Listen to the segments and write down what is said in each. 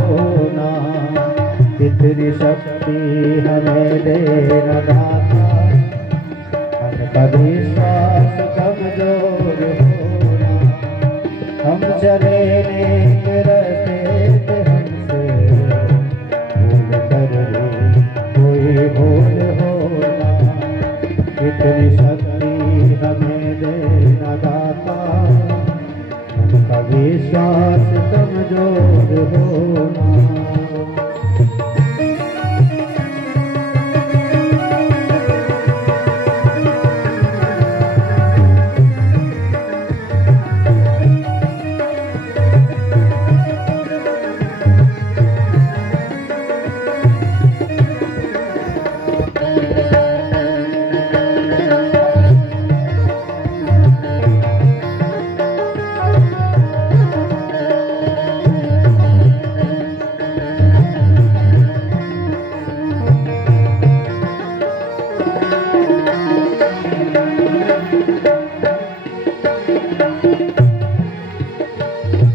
होना, इतनी शक्ति हमें देना दाता, हमका विश्वास कमजोर होना। हम चले नेक रास्ते पे, हमसे भूल कर कोई भूल होना, इतनी शक्ति हमें देना दाता, हमका विश्वास कमजोर होना।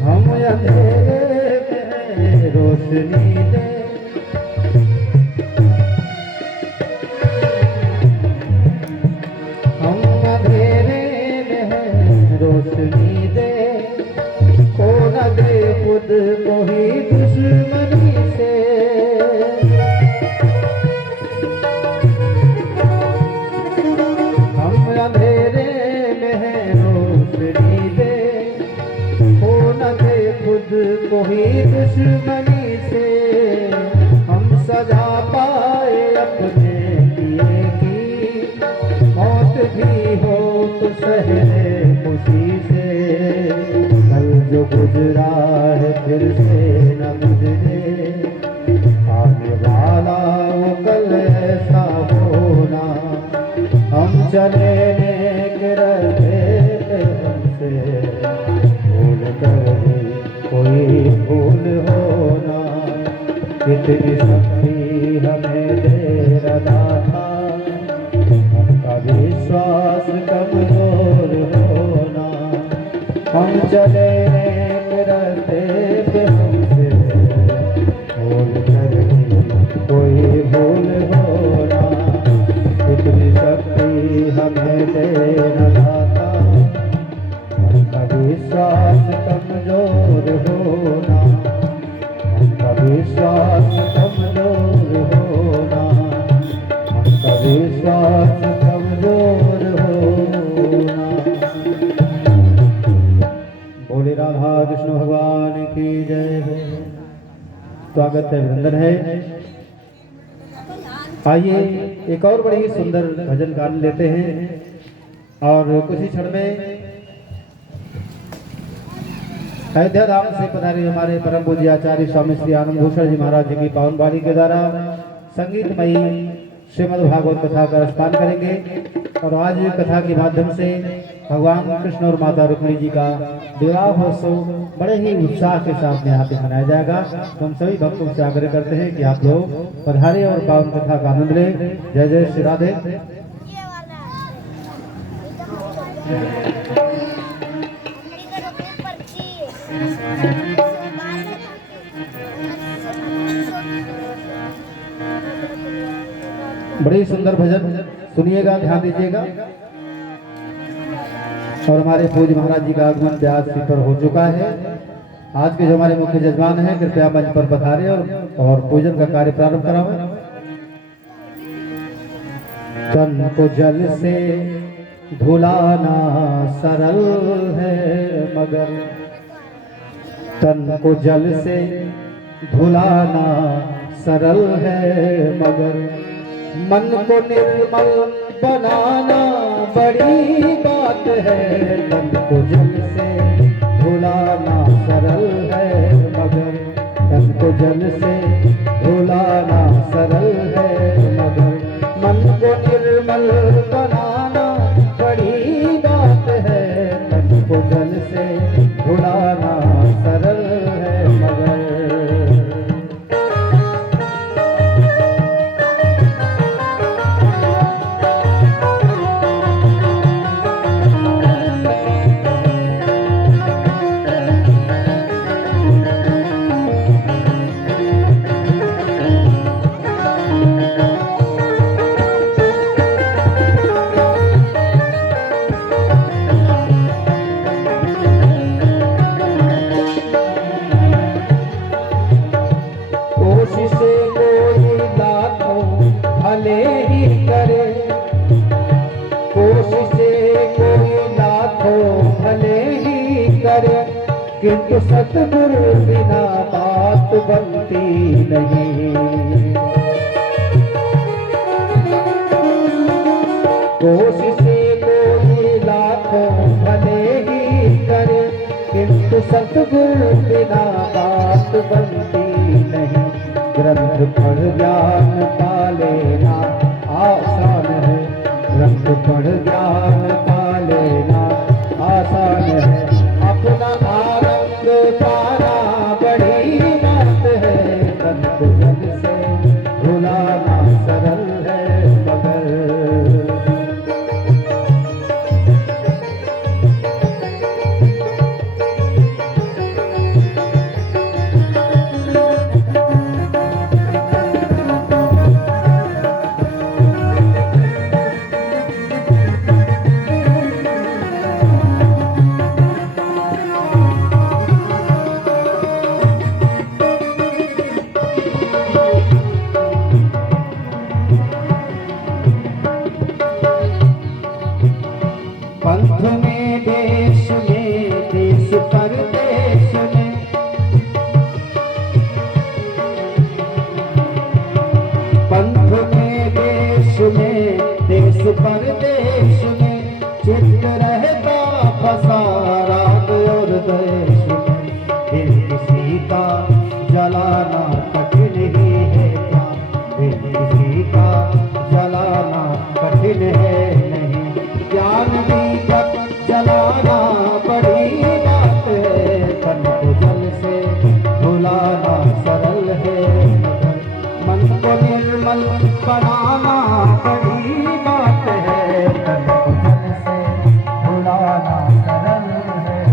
हम अंधेरे में रोशनी दे, हम अंधेरे में रोशनी दे, को न दे खुद को ही दुश्मनी से। हम अंधेरे में रोशनी दे, खुद को ही दुश्मनी से। हम सजा पाए अपने किए की, मौत भी हो तो सहले खुशी से। कल जो गुजरा है फिर से न गुजरे, आने वाला वो कल ऐसा होना। हम चले नेक रास्ते, हमसे भूल कर कोई भूल होना, इतनी शक्ति हमें दे रहा था, हमका विश्वास कमजोर होना। हम चले नेक रास्ते पे, हमसे भूल कर कोई भूल होना, इतनी शक्ति हमें दे रहा था, हमका विश्वास कमजोर होना, हमका विश्वास कमजोर होना, हमका विश्वास कमजोर होना। बोले राधा कृष्ण भगवान की जय हो। स्वागत है, अभिनंदन है। आइए एक और बड़ी सुंदर भजन गान लेते हैं और कुछ ही क्षण में अयोध्या धाम से पधारे हमारे परम पूज्य आचार्य स्वामी श्री आनंद भूषण जी महाराज जी की पावन बाणी के द्वारा संगीतमयी श्रीमद् भागवत कथा का रसपान करेंगे। और आज कथा के माध्यम से भगवान कृष्ण और माता रुक्मिणी जी का विवाह महोत्सव बड़े ही उत्साह के साथ यहाँ पे मनाया जाएगा। तो हम सभी भक्तों से आग्रह करते हैं कि आप लोग पधारे और पावन कथा का आनंद लें। जय जय श्री राधे। बड़ी सुंदर भजन सुनिएगा, ध्यान दीजिएगा। और हमारे पूज्य महाराज जी का आगमन व्यास पर हो चुका है। आज के जो हमारे मुख्य जजमान हैं कृपया मंच पर पधारे और पूजन का कार्य प्रारंभ करावें। तन को जल से धुलाना सरल है मगर, तन को जल से धुलाना सरल है मगर, मन को निर्मल बनाना बड़ी बात है। तन को जल से धुलाना सरल है मगर, तन को जल से धुलाना सरल है मगर, मन को निर्मल बनाना बड़ी बात है। तन को जल से धुलाना सरल है मगर। किंतु सतगुरु बिना बात बनती नहीं। कोशिशें कोई लाखों भले ही करे, किंतु सतगुरु बिना बात बनती नहीं। ग्रंथ पढ़ ज्ञान पा लेना आसान है, ग्रंथ पढ़ ज्ञान पा लेना आसान है। अपना आनंद पाना बड़ी बात है, तन को जग से भुलाना सरल है मगर। पंथ में देश परदेश में, पंथ में देश परदेश में, चित्त रहता फंसा राग और देश में। दिल किसी का जलाना कठिन ही है क्या, दिल किसी का जलाना कठिन है नहीं। ज्ञान दीपक जलाना बड़ी बात है, तन को जल से भुलाना सरल है। मन को निर्मल बनाना बड़ी बात है, तन को जल से भुलाना सरल है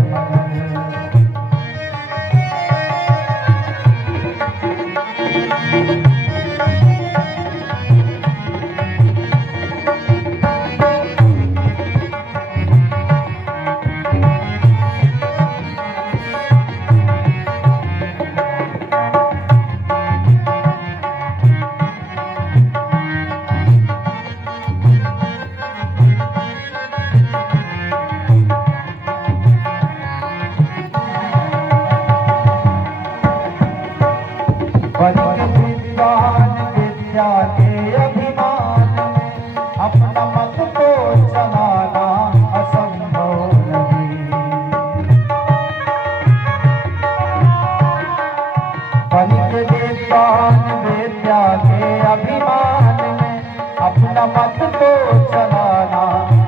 विद्वान विद्या के अभिमान में, अपना मत को चलाना असंभव नहीं। पंच विद्वान विद्या के अभिमान में, अपना मत को चलाना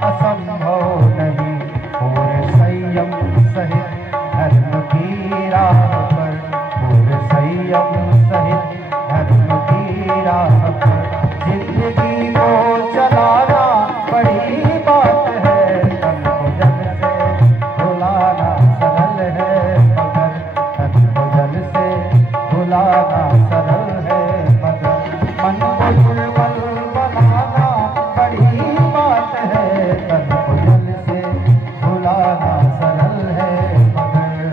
असंभव नहीं। पूरे संयम सहित धर्म की राह पर, पूरे संयम सहित धर्म की राह पर, जिंदगी को चलाना बड़ी बात है। तन को जल से भुलाना सरल है मगर, तन को जल से भुलाना सरल है मगर। मन को निर्मल बनाना बड़ी बात है, तन को जल से भुलाना सरल है मगर।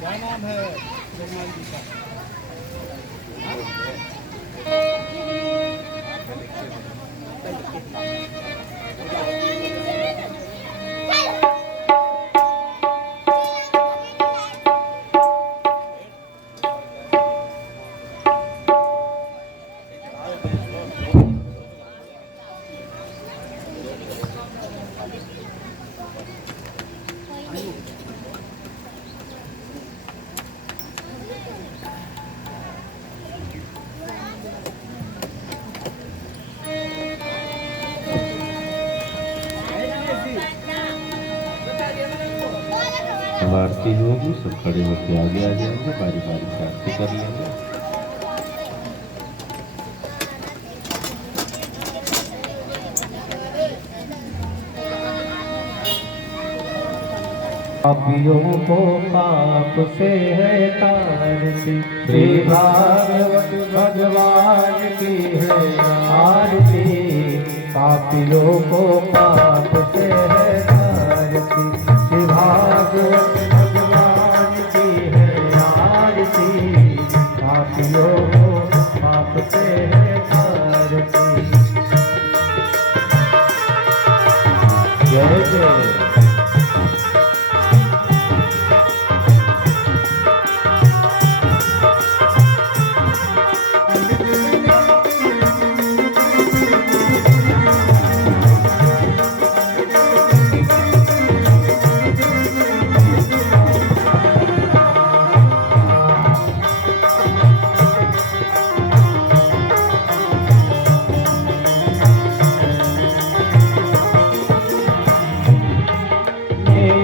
क्या नाम है भगवान जी का? अब आरती होगी, सब खड़े होकर आगे आ जाएंगे, बारी बारी से आरती कर लेंगे। पापियों को पाप से है तारती, श्री भागवत भगवान की है आरती। पापियों को पाप से है तारती, श्री भागवत भगवान की है आरती। पापियों को पाप से है तारती। जय जय।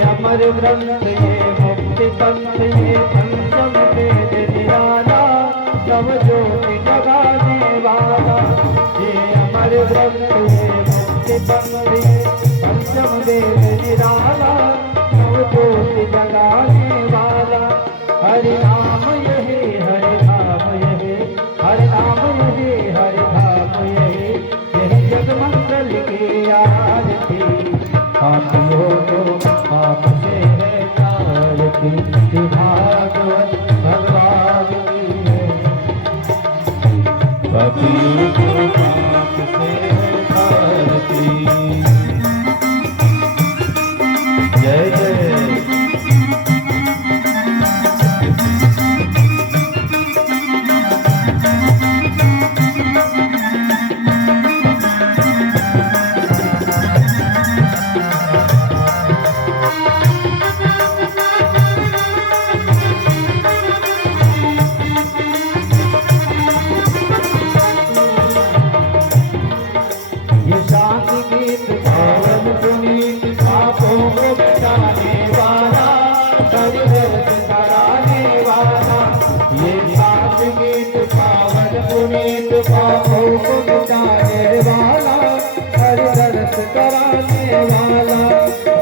अमर ग्रंथ ये मुक्ति पंथ ये पंचम वेद निराला, सब ज्योति जगाने वाला। ये अमर ग्रंथ ये मुक्ति पंथ ये पंचम वेद निराला, सब ज्योति जगाने वाला। हरि नाम यही हरि धाम यही, हरि नाम यही हरि धाम यही, यही जग मंगल की आरती। पापियों को पाप से है तारती, भागवत भगवान की है। पापियों को पाप से है तारती। जय जय। ये शांति गीत पावन पुनीत, पापों को बचाने वाला, परिवर्त कराने वाला। ये शांति गीत पावन पुनीत, पापों को बचाने वाला, परिवर्त कराने वाला।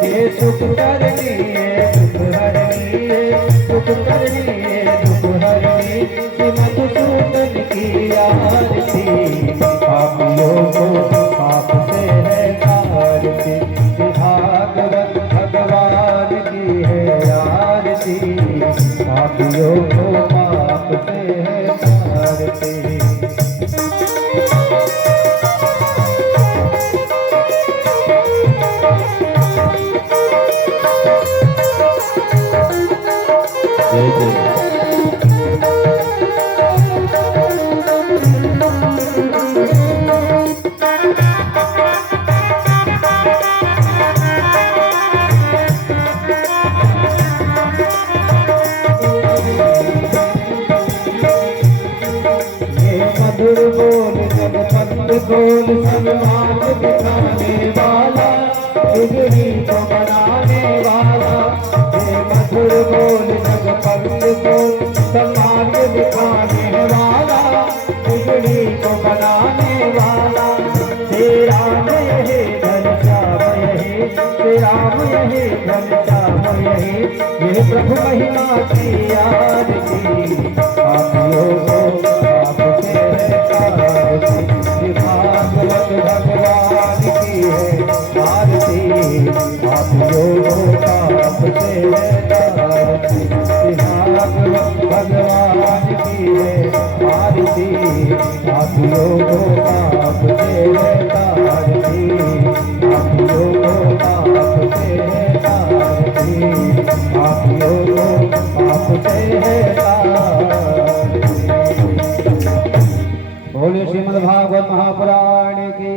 ये सुख करनी है दुख हरनी है, सुख करनी है दुख हरनी, मधुसूदन की आरती। पापियों को पाप से है तारती, भागवत भगवान की है आरती। पापियों को पाप से है तारती। जय जय। मधुर बोल जगपंत बोल, सन्मान दिखाने वाला, बिगड़ी को बनाने वाला। ये मधुर बोल जगपंत बोल, सन्मान दिखाने वाला, बिगड़ी को बनाने वाला। श्री राम यही घनश्याम यही, श्री राम यही घनश्याम यही, ये प्रभु महिमा की आरती। पापियों को पाप से है तारती, भागवत भगवान की है आरती। पापियों को पाप से है तारती, भागवत महापुराण की,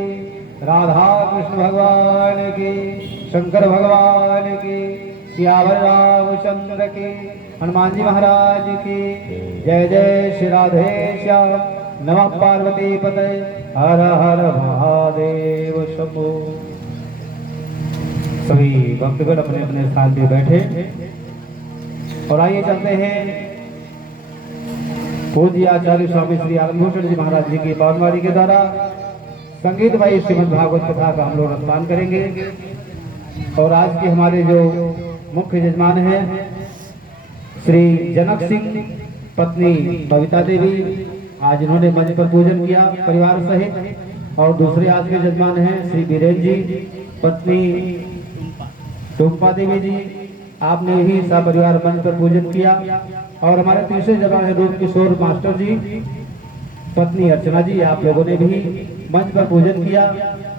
राधा कृष्ण भगवान की, शंकर भगवान की, सियावर रामचंद्र की, हनुमान जी महाराज की जय। जय श्री राधे श्याम। नमः पार्वती पते, हर हर महादेव शंभो। सभी भक्तगण अपने अपने स्थान पे बैठे और आइए चलते हैं पूज्य आचार्य स्वामी श्री आनंदभूषण जी महाराज जी की पावनवाड़ी के द्वारा संगीत भाई श्रीमद् भागवत कथा का हम लोग अनुष्ठान करेंगे। और आज के हमारे जो मुख्य यजमान हैं श्री जनक सिंह पत्नी बबीता देवी, आज इन्होंने मंच पर पूजन किया परिवार सहित। और दूसरे आज के यजमान हैं श्री बीरेन जी पत्नी टुम्पा देवी जी, आपने भी सपरिवार मंच पर पूजन किया। और हमारे तीसरे जगह है रूप किशोर मास्टर जी पत्नी अर्चना जी, आप लोगों ने भी मंच पर पूजन किया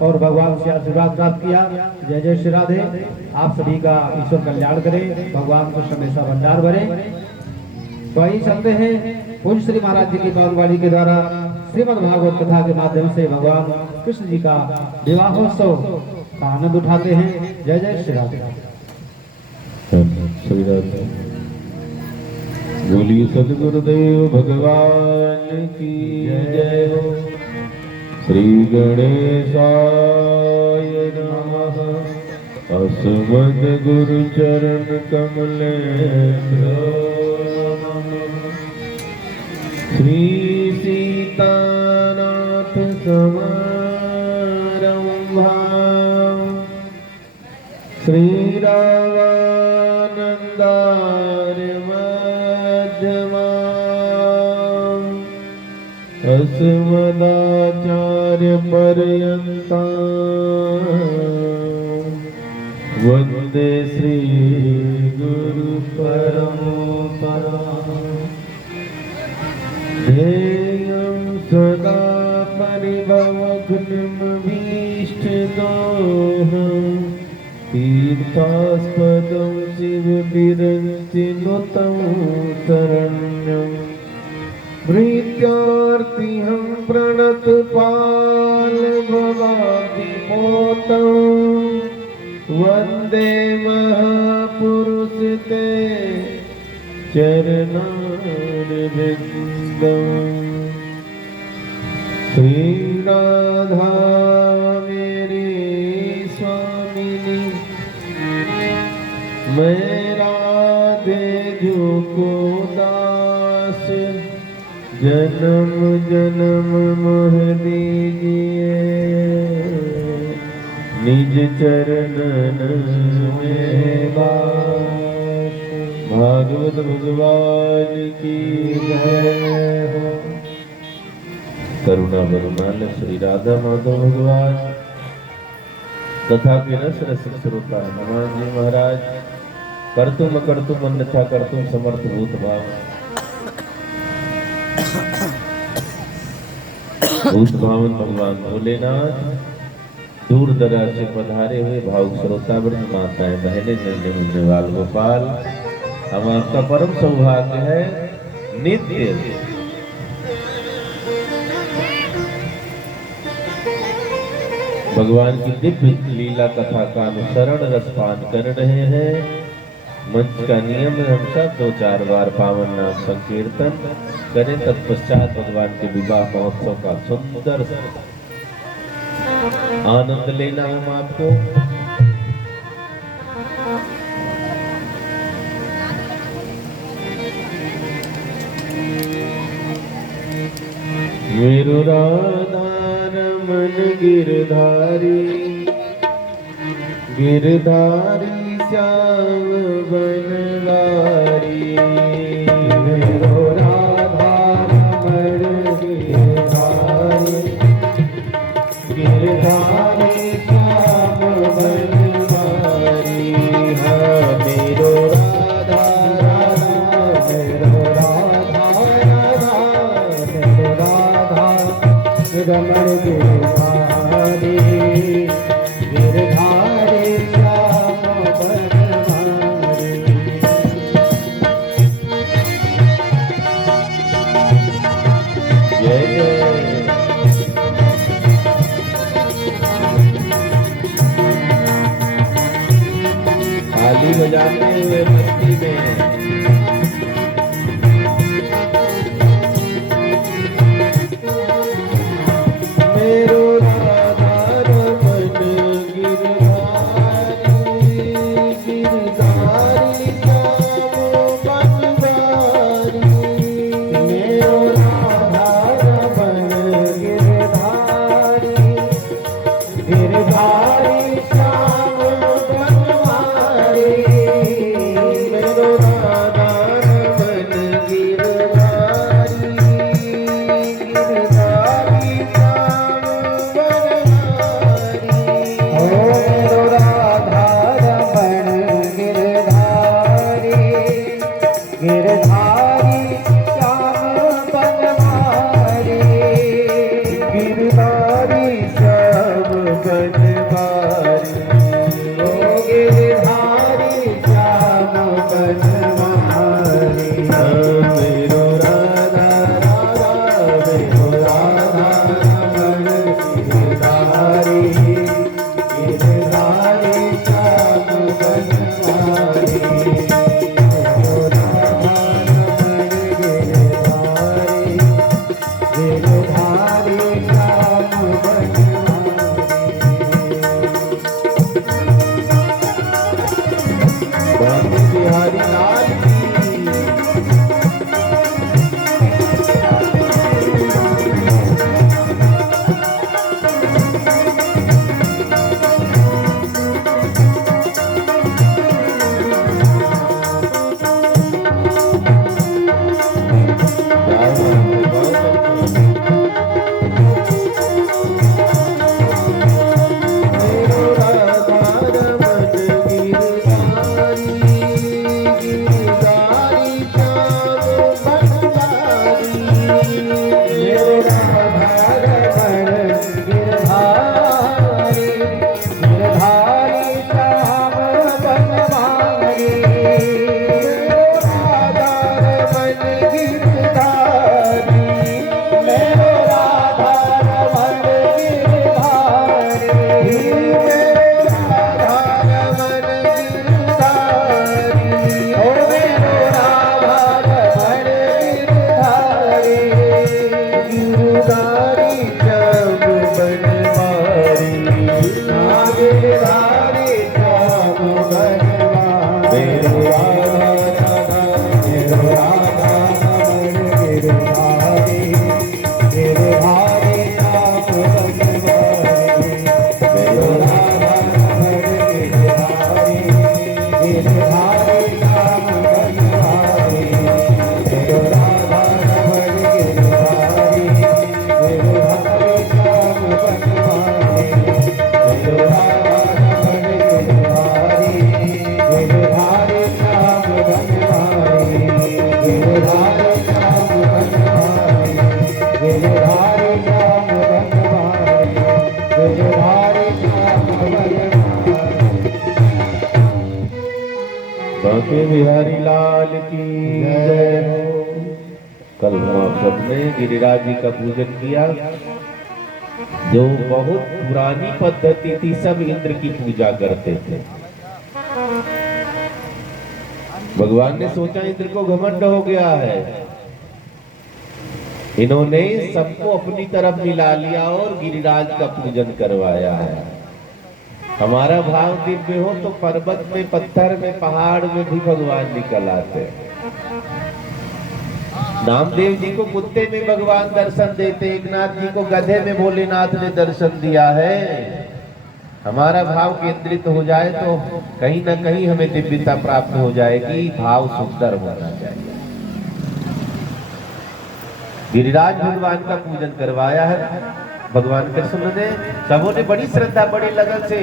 और भगवान से आशीर्वाद प्राप्त किया। जय जय श्री राधे। आप सभी का ईश्वर कल्याण करे, भगवान को हमेशा भंडार भरे। तो आइए चलते हैं पूज्य श्री महाराज जी की पावनवाड़ी के द्वारा श्रीमद् भागवत कथा के माध्यम से भगवान कृष्ण जी का विवाहोत्सव का आनंद उठाते हैं। जय जय श्री राधे। बोलिए सदगुरुदेव भगवान की जय हो। श्री गणेशाय नमः। अस्मद गुरु चरण कमलेभ्यो नमः। श्री सीतानाथ समारंभा श्री रामानंदार्य मध्यमा अस्मदाचार्य पर्यन्ता वन्दे श्री गुरु परम्परा। ध्येयं सदा परिभवघ्नमभीष्टदोहम् तीर्थास्पदं शिवविरञ्चिनुतं शरण्यम्। प्रीत्यार्तिहं प्रणतपाल भवादिपोतं वन्दे महापुरुष ते चरणारविन्दम्। श्री राधा मेरी स्वामिनी, मैं राधे जो को दास, जन्म जन्म मोह दीजिए निज चरणन में वास। भागवत भगवान की जय हो। करुणा वरुणाल श्री राधा माधव भगवान कथा के रस रसिक श्रोता हनुमान जी महाराज कर्तुम अकर्तुम अन्यथा कर्तुम समर्थ भूत भाव भूत भावन भगवान भोलेनाथ दूर दराज से पधारे हुए भावुक श्रोतावृंद, माताएं बहने, नन्हे बाल गोपाल, हम आपका परम सौभाग्य है नित्य भगवान की दिव्य लीला कथा का अनुसरण रसपान कर रहे हैं। मंच का नियम है हम सब 2-4 बार पावन नाम संकीर्तन करें, तत्पश्चात भगवान के विवाह महोत्सव का सुंदर आनंद लेना हम आपको। मेरु राधा रमन गिरधारी, गिरधारी श्याम बनवारी। मेरु राधा रमन गिरधारी, गिरधारी श्याम बनवारी। मेरो राधा राधा, मेरो राधा राधा, मेरो राधा रमण गिरधारी, गिरधारी श्याम बनवारी। जय जय बजाते हुए मस्ती में मेरो राधा रमन गिरधारी गिरधारी श्याम बनवारी मेरो राधा रमन गिरधारी गिरधारी श्याम बनवारी मेरो राधा रमन गिरधारी गिरधारी श्याम बनवारी ओ मेरो राधा रमण गिरधारी गिरधारी श्याम बनवारी गिरधारी श्याम बनवारी ओ गिरधारी श्याम बनवारी मेरो राधा राधा मेरो राधा रमण गिरधारी गिरधारी श्याम बनवारी ओ राधा रमण गिरधारी गिरधारी श्याम बनवारी बांके बिहारी लाल की मेरो राधा रमन गिरधारी गिरधारी श्याम बनवारी मेरो राधा रमण गिरधारी गिरधारी श्याम बनवारी राधा रमन गिरधारी मेरो राधा रमण गिरधारी ओ मेरो राधा रमण गिरधारी गिरधारी श्याम बनवारी गिरधारी श्याम बनवारी मेरो राधा राधा मेरो राधा रमण गिरधारी गिरधारी श्याम बनवारी मेरो राधा रमण गिरधारी गिरधारी श्याम बनवारी मेरो राधा रमण गिरधारी गिरधारी श्याम बनवारी मेरो राधा रमण गिरधारी गिरधारी श्याम बनवारी गिरधारी श्याम बनवारी गिरधारी श्याम बनवारी गिरधारी श्याम बनवारी बांके बिहारी लाल की जय हो। कल हम आप सबने गिरिराज जी का पूजन किया, जो बहुत पुरानी पद्धति थी। सब इंद्र की पूजा करते थे। भगवान ने सोचा इंद्र को घमंड हो गया है, इन्होंने सबको अपनी तरफ मिला लिया और गिरिराज का पूजन करवाया है। हमारा भाव दिव्य हो तो पर्वत में, पत्थर में, पहाड़ में भी भगवान निकल आते हैं। नामदेव जी को कुत्ते में भगवान दर्शन देते, एकनाथ जी को गधे में भोलेनाथ ने दर्शन दिया है। हमारा भाव केंद्रित हो जाए तो कहीं ना कहीं हमें दिव्यता प्राप्त हो जाएगी। भाव सुंदर होना चाहिए। गिरिराज भगवान का पूजन करवाया है भगवान कृष्ण ने। सबों ने बड़ी श्रद्धा, बड़े लगन से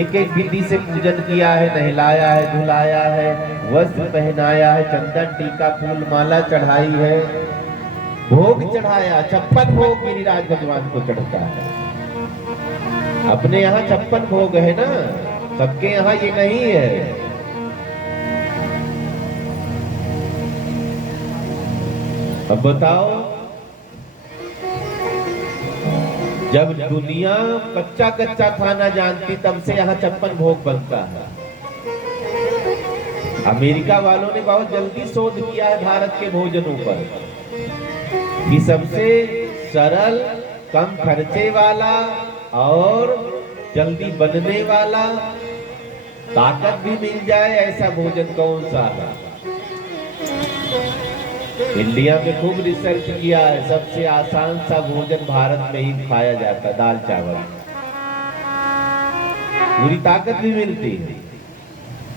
एक एक विधि से पूजन किया है। नहलाया है, धुलाया है, वस्त्र पहनाया है, चंदन टीका फूल माला चढ़ाई है, भोग चढ़ाया। 56 भोग गिरिराज भगवान को चढ़ता है। अपने यहाँ 56 भोग है ना, सबके यहाँ ये नहीं है। अब बताओ, जब दुनिया कच्चा कच्चा खाना जानती तब से यहाँ 56 भोग बनता है। अमेरिका वालों ने बहुत जल्दी शोध किया है भारत के भोजनों पर कि सबसे सरल, कम खर्चे वाला और जल्दी बनने वाला, ताकत भी मिल जाए ऐसा भोजन कौन सा है। इंडिया में खूब रिसर्च किया है, सबसे आसान सा भोजन भारत में ही खाया जाता, दाल चावल, पूरी ताकत भी मिलती है।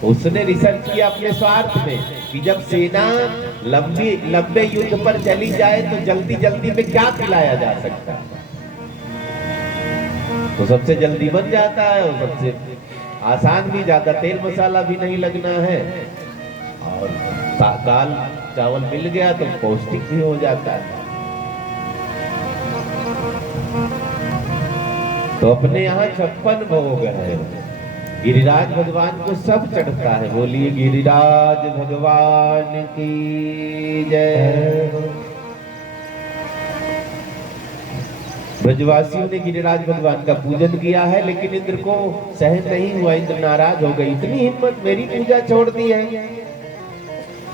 उसने रिसर्च किया अपने स्वार्थ में कि जब सेना लंबे युद्ध पर चली जाए तो जल्दी जल्दी में क्या खिलाया जा सकता है, तो सबसे जल्दी बन जाता है और सबसे आसान भी, ज्यादा तेल मसाला भी नहीं लगना है, और दाल चावल मिल गया तो पौष्टिक भी हो जाता है। तो अपने यहाँ 56 भोग है, गिरिराज भगवान को सब चढ़ता है। बोलिए गिरिराज भगवान की जय। ब्रजवासियों ने गिरिराज भगवान का पूजन किया है, लेकिन इंद्र को सहन नहीं हुआ, इंद्र नाराज हो गए। इतनी हिम्मत, मेरी पूजा छोड़ दी है,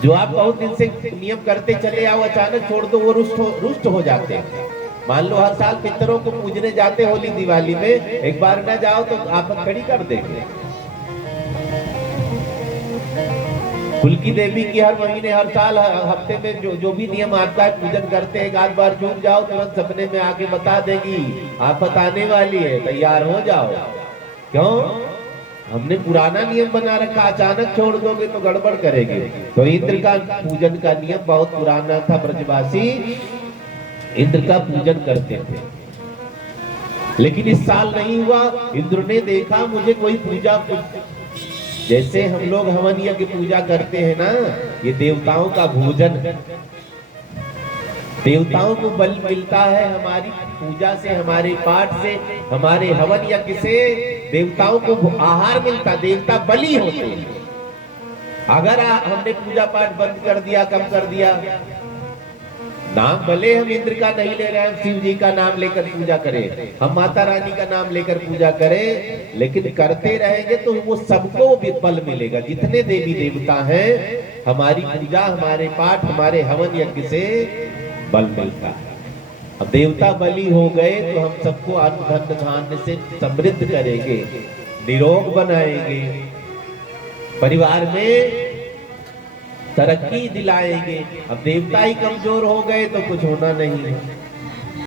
जो आप बहुत दिन से नियम करते चले आओ, अचानक छोड़ दो, वो रुष्ट हो जाते हैं। मान लो हर साल पितरों को पूजने जाते होली दिवाली में, एक बार न जाओ तो आफत खड़ी कर देंगे। कुल की देवी की हर महीने, हर साल, हफ्ते में जो भी नियम आता है पूजन करते हैं, एक आध बार चूक जाओ तुरंत सपने में आके बता देगी आफत आने वाली है, तैयार हो जाओ। क्यों? हमने पुराना नियम बना रखा, अचानक छोड़ दोगे तो गड़बड़ करेंगे। तो इंद्र का पूजन का नियम बहुत पुराना था, ब्रजवासी इंद्र का पूजन करते थे। लेकिन इस साल नहीं हुआ। इंद्र ने देखा मुझे कोई पूजा, जैसे हम लोग हवन यज्ञ पूजा करते हैं ना, ये देवताओं का भोजन, देवताओं को बल मिलता है हमारी पूजा से, हमारे पाठ से, हमारे हवन यज्ञ से देवताओं को आहार मिलता, देवता बलि होते हैं। अगर हमने पूजा पाठ बंद कर दिया, कम कर दिया, नाम भले हम इंद्र का नहीं ले रहे हैं, शिव जी का नाम लेकर पूजा करें, हम माता रानी का नाम लेकर पूजा करें, लेकिन करते रहेंगे तो वो सबको भी बल मिलेगा। जितने देवी देवता हैं, हमारी पूजा, हमारे पाठ, हमारे हवन यज्ञ से बल मिलता है। अब देवता बलि हो गए तो हम सबको अन्न धन धान्य से समृद्ध करेंगे, निरोग बनाएंगे, परिवार में तरक्की दिलाएंगे। अब देवता ही कमजोर हो गए तो कुछ होना नहीं है।